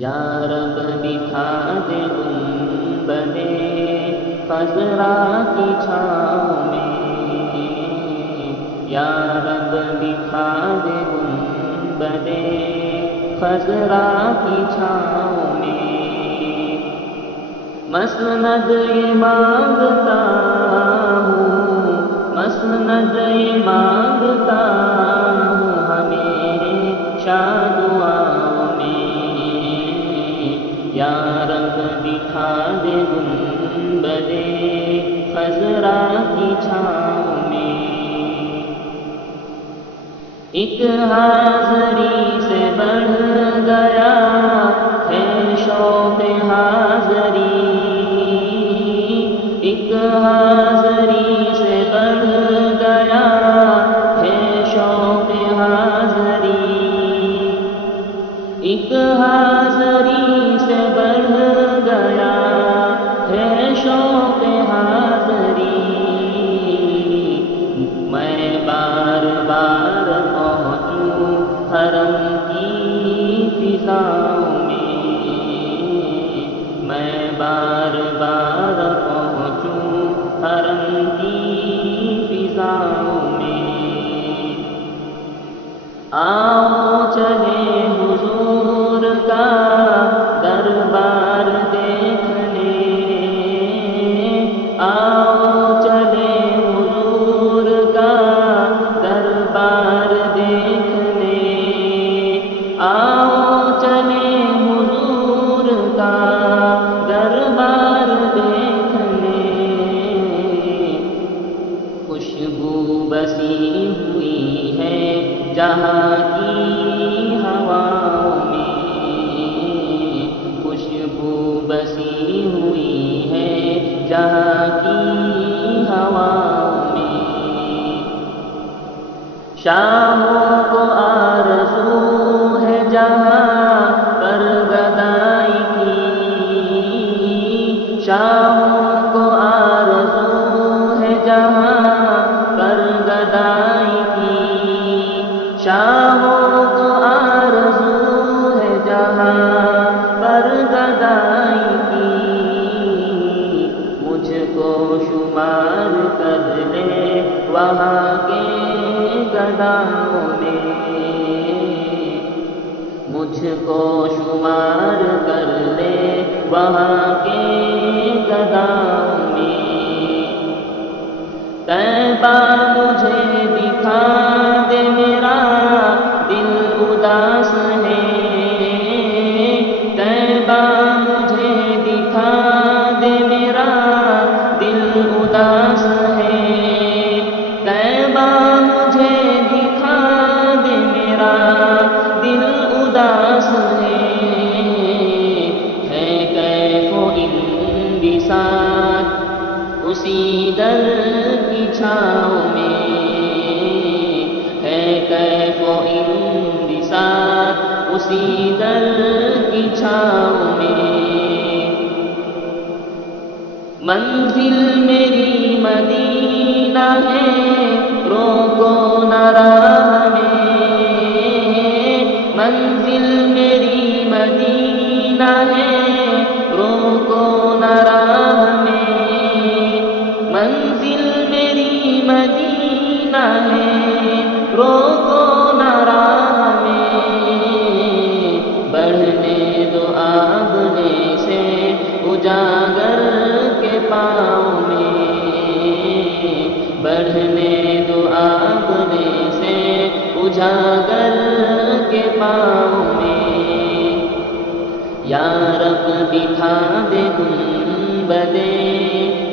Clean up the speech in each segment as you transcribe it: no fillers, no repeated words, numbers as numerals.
یا رب دکھا دے گنبدِ خضرا کی چھاؤں میں، یا رب دکھا دے گنبدِ خضرا کی چھاؤں میں، مسند یہ مانگتا ہوں، مسند یہ مانگتا ہوں ہمیشہ دعاؤں میں، یا رب دکھا دے گنبدِ خضرا کی چھاؤں میں، ایک حاضری سے بڑھ گیا ہے شوق حاضری، ایک حاضری سے بڑھ گیا ہے شوق حاضری، ایک حاضری سے بڑھ گیا ہے شوق حاضری، میں بار بار پہنچوں حرم کی فضاؤں میں، میں بار بار پہنچوں حرم کی فضاؤں میں، آؤ چلے حضور کا دربار دیکھنے، آؤ چلے حضور کا دربار دیکھنے، آؤ چلے حضور کا دربار دیکھنے، خوشبو بسی ہوئی ہے جہاں کی ہواؤں میں، خوشبو بسی ہوئی ہے جہاں کی ہواؤں میں، شاہوں کو آرزو ہے جہاں پر گدائی کی، شاہوں کو آرزو ہے جہاں پر گدائی کی، شاہوں کو آرزو ہے جہاں پر گدائی کی، مجھ کو شمار کر لے وہاں کے گداؤں میں، مجھ کو شمار کر لے وہاں کے گداؤں میں، طیبہ مجھے دکھا دے میرا دل اداس ہے، طیبہ مجھے دکھا دے میرا دل اداس ہے، طیبہ مجھے دکھا دے میرا دل اداس ہے کیف و انبساط اسی در کی چھاؤں میں، ہے کیف و انبساط اسی در کی چھاؤں میں، منزل میری مدینہ ہے روکو نہ راہ میں، منزل میری مدینہ ہے روکو نہ راہ میں، منزل میری مدینہ ہے روکو نہ راہ میں، بڑھنے دو آبنے سے اجاگر کے پاؤں میں، بڑھنے دو آبنے سے اجاگر کے پاؤں میں، یا رب دکھا دے گنبدِ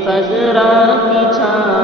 خضرا کی چھاؤں